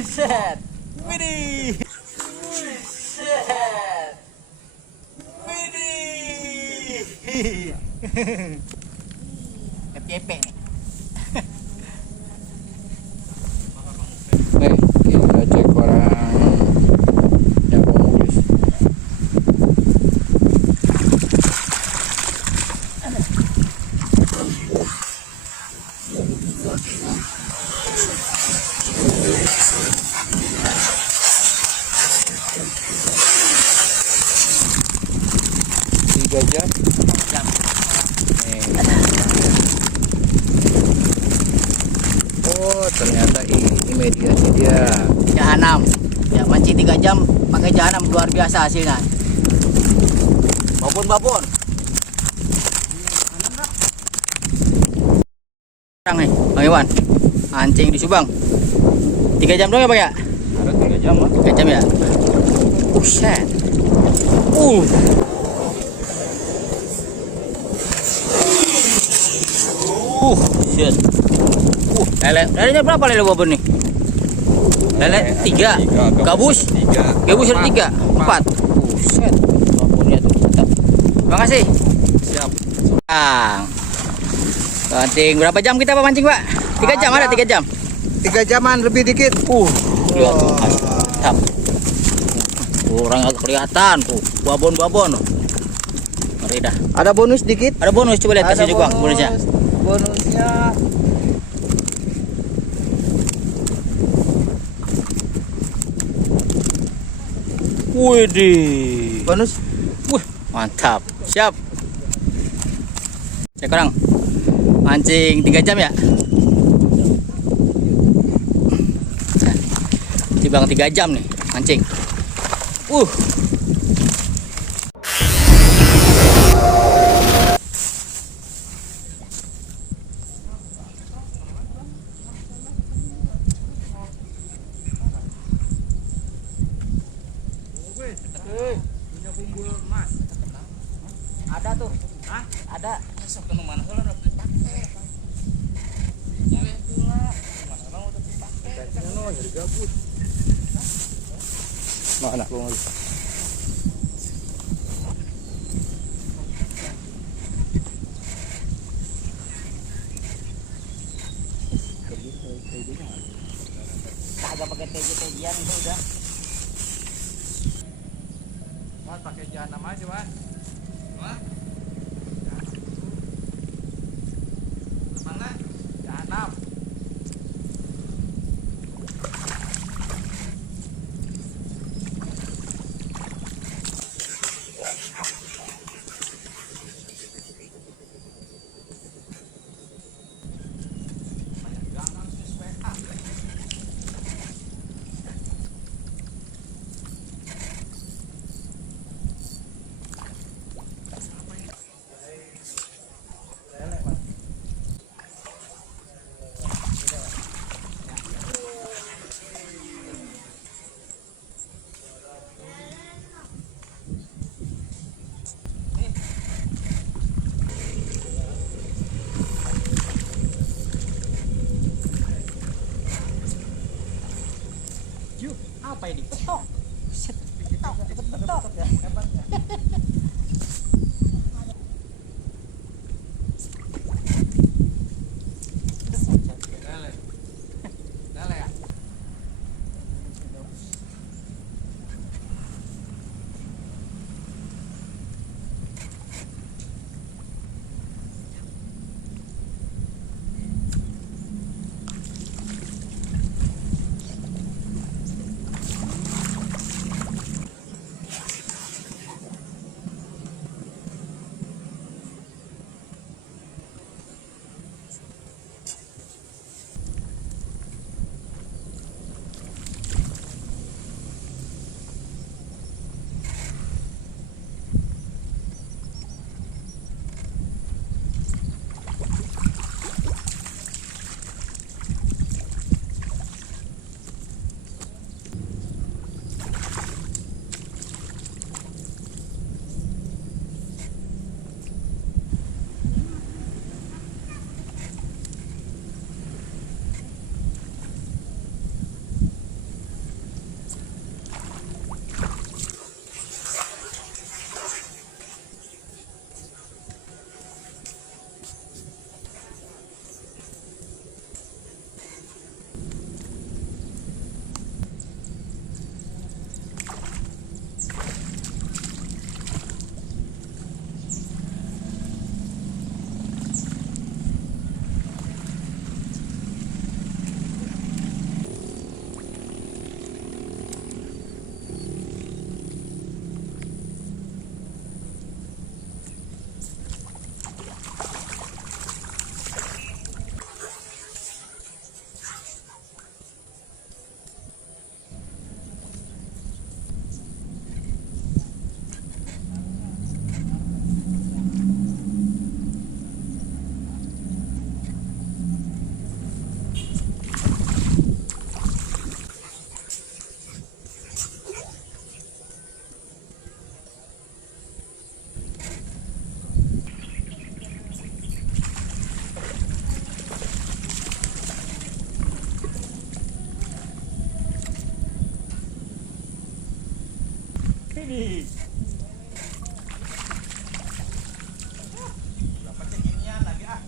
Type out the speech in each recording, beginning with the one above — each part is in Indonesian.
Buset. Widih. Buset. Widih. FYP nih. Nih, kita cek orang yang pemulis. Tiga jam. Nih. Oh, ternyata ini mediasi dia. Jahanam. Ya mancing 3 jam pakai jahanam luar biasa hasilnya. Babon. Sekarang nih, Bang Iwan. Mancing di Subang. 3 jam doang ya, Bang ya? Ada 3 jam, Mas. 3 jam ya? Buset. Shit. Lelenya berapa lele babon nih? Lele 3, gabus 3, gabus ada 3, 4. Buset, babonnya tuh mantap. Makasih. Siap. Bang. Mancing berapa jam kita Pak mancing, Pak? 3 jam ada 3 jam. 3 jaman lebih dikit. Lihat tuh, mantap. Orang agak kelihatan tuh, babon. Ngeri dah. Ada bonus dikit. Ada bonus, coba lihat Ada sini Bang, bonusnya. Bonusnya Widih. bonus. Wih, mantap. Siap. Sekarang mancing 3 jam ya? Bang 3 jam nih mancing. Punya bumbu emas. Ada tuh. Hah? Ada. Masuk ke mana kalau udah dipakai. Jangan pula. Mana orang udah dipakai. Jadi gabut. Mana bang? Agak pakai teji-tejian itu udah. Mas pakai jahanam aja, Mas. Wah. Mana? Jahanam. Apa ini? Petok. Petok. Lele ya? Ini. Dapat seginian lagi ah.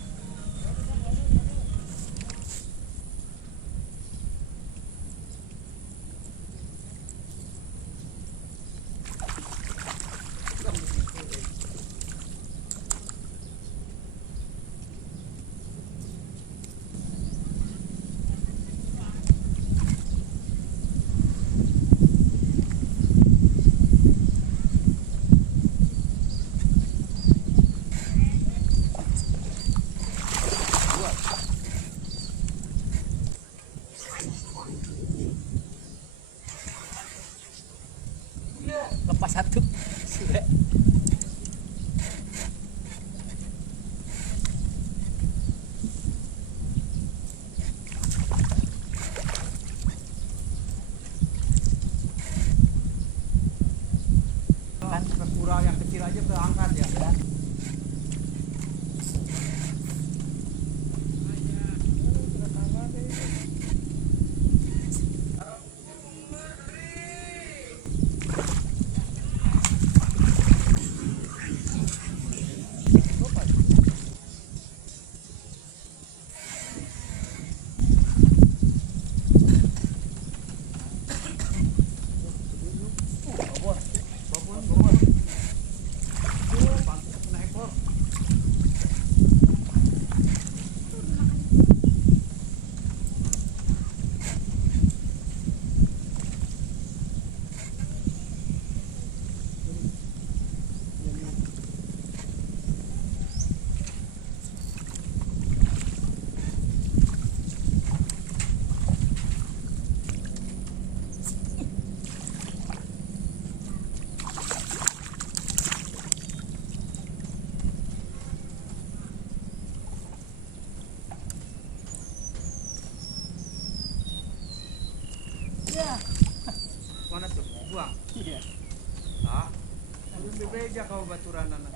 Lepas satu. Sudah. Kan kura yang kecil aja keangkat ya. Mana tuh? Buang. Iya. Ah. Belum bebeja kau baturan anak.